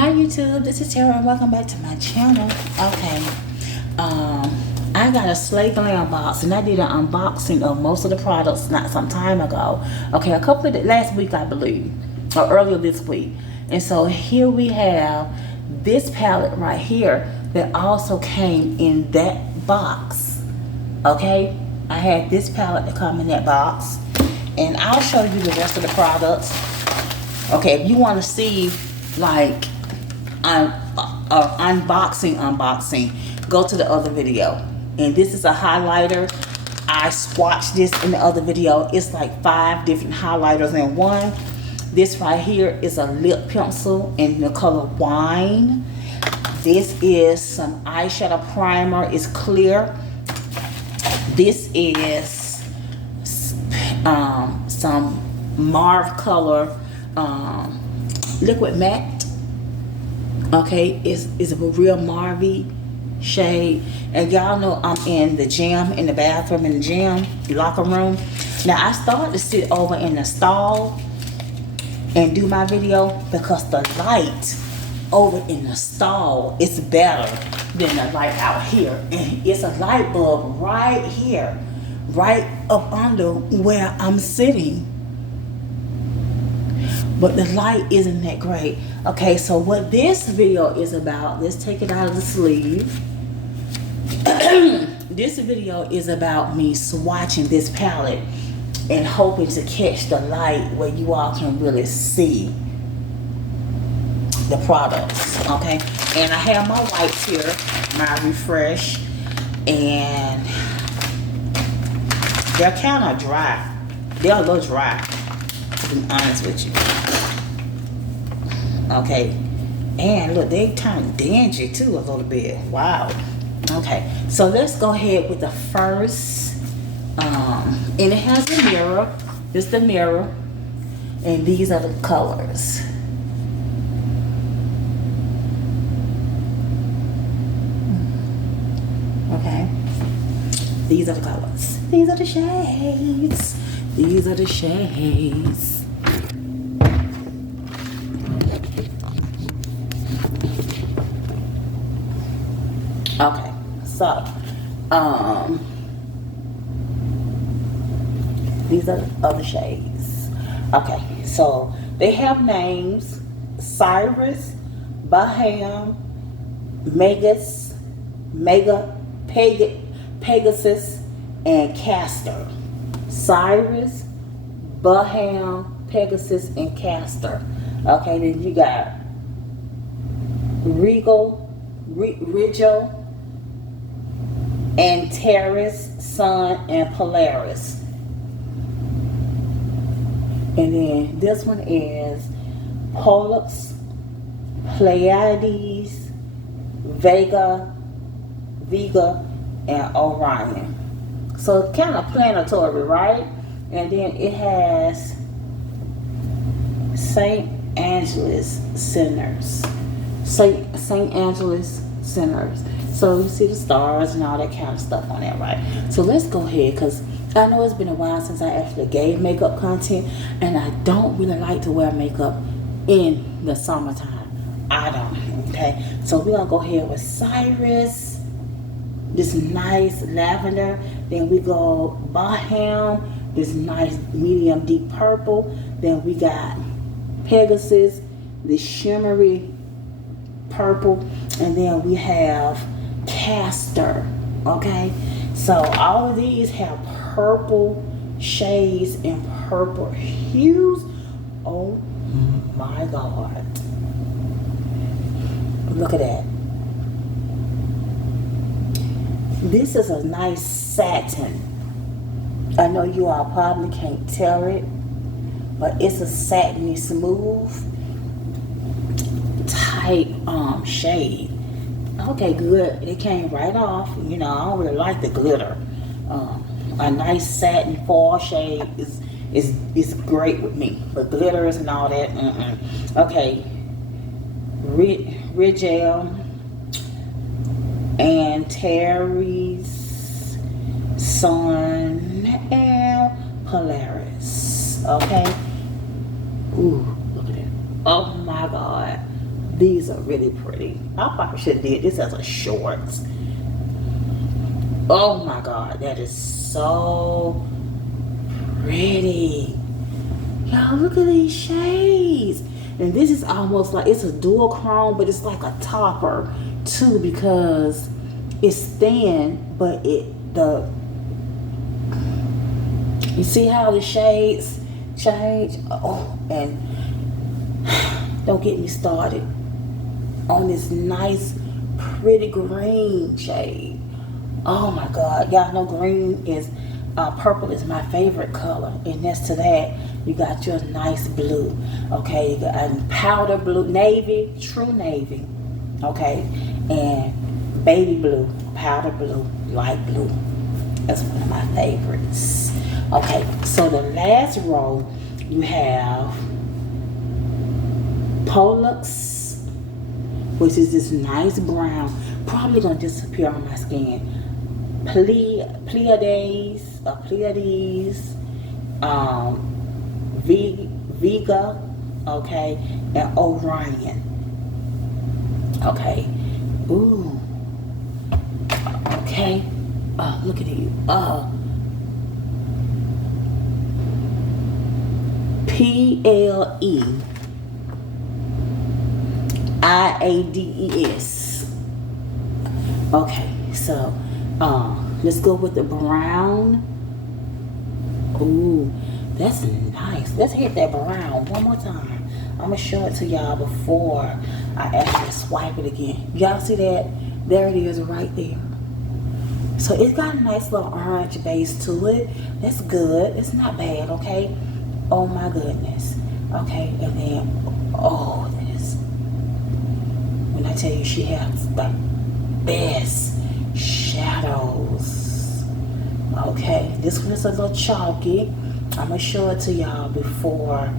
Hi YouTube, this is Tara and welcome back to my channel. Okay, I got a Slay Glam box and I did an unboxing of most of the products not some time ago. Okay, a couple of last week I believe, or earlier this week. And so here we have this palette right here that also came in that box. Okay, I had this palette that come in that box, and I'll show you the rest of the products. Okay, if you want to see like unboxing, go to the other video. And this is a highlighter. I swatched this in the other video. It's like 5 different highlighters in one. This right here is a lip pencil in the color wine. This is some eyeshadow primer. It's clear. This is some mauve color liquid matte. Okay, it's a real mauve shade, and y'all know I'm in the gym, in the bathroom, in the gym locker room. Now I started to sit over in the stall and do my video because the light over in the stall is better than the light out here, and it's a light bulb right here, right up under where I'm sitting. But the light isn't that great. Okay, so what this video is about, let's take it out of the sleeve. This video is about me swatching this palette and hoping to catch the light where you all can really see the products. Okay, and I have my wipes here, my Refresh, and they're kind of dry. They're a little dry, to be honest with you. Okay, and look, they kind of dingy too a little bit. Wow. Okay, so let's go ahead with the first, and it has a mirror. This is the mirror, and these are the colors. Okay, these are the colors. These are the shades. These are the shades. Okay, so these are the other shades. Okay, so they have names: Cyrus, Baham, Pegasus, and Castor. Cyrus, Baham, Pegasus, and Castor. Okay, then you got Rigel, Antares, Sun, and Polaris. And then this one is Pollux, Pleiades, Vega, and Orion. So it's kind of planetary, right? And then it has St. Angeles Centers. St. Angeles Centers. So you see the stars and all that kind of stuff on that, right? So let's go ahead, because I know it's been a while since I actually gave makeup content, and I don't really like to wear makeup in the summertime. I don't. Okay, so we're gonna go ahead with Cyrus, this nice lavender. Then we go Baham, this nice medium deep purple. Then we got Pegasus, this shimmery purple, and then we have Castor. Okay, so all of these have purple shades and purple hues. Oh my god, look at that. This is a nice satin. I know you all probably can't tell it, but it's a satiny smooth type shade. Okay, good. It came right off. You know, I don't really like the glitter. A nice satin fall shade is great with me, but glitters and all that. Okay, Rigel, Antares, Sun, and Polaris. Okay. Ooh, look at it. Oh my god. These are really pretty. I probably should have did this as a shorts. Oh my God, that is so pretty. Y'all, look at these shades. And this is almost like, it's a dual chrome, but it's like a topper too, because it's thin, but you see how the shades change? Oh, and don't get me started on this nice, pretty green shade. Oh my God, y'all know green is, purple is my favorite color. And next to that, you got your nice blue. Okay, you got powder blue, navy, true navy. Okay, and baby blue, powder blue, light blue. That's one of my favorites. Okay, so the last row, you have Pollux, which is this nice brown, probably gonna disappear on my skin. Pleiades, Vega, okay, and Orion. Okay, ooh, okay. Look at you. Pleiades. Okay, so let's go with the brown. Ooh, that's nice. Let's hit that brown one more time. I'm gonna show it to y'all before I actually swipe it again. Y'all see that? There it is right there. So it's got a nice little orange base to it. That's good. It's not bad, okay? Oh my goodness. Okay, and then, oh, this. When I tell you she has the best shadows. Okay, this one is a little chalky. I'm gonna show it to y'all before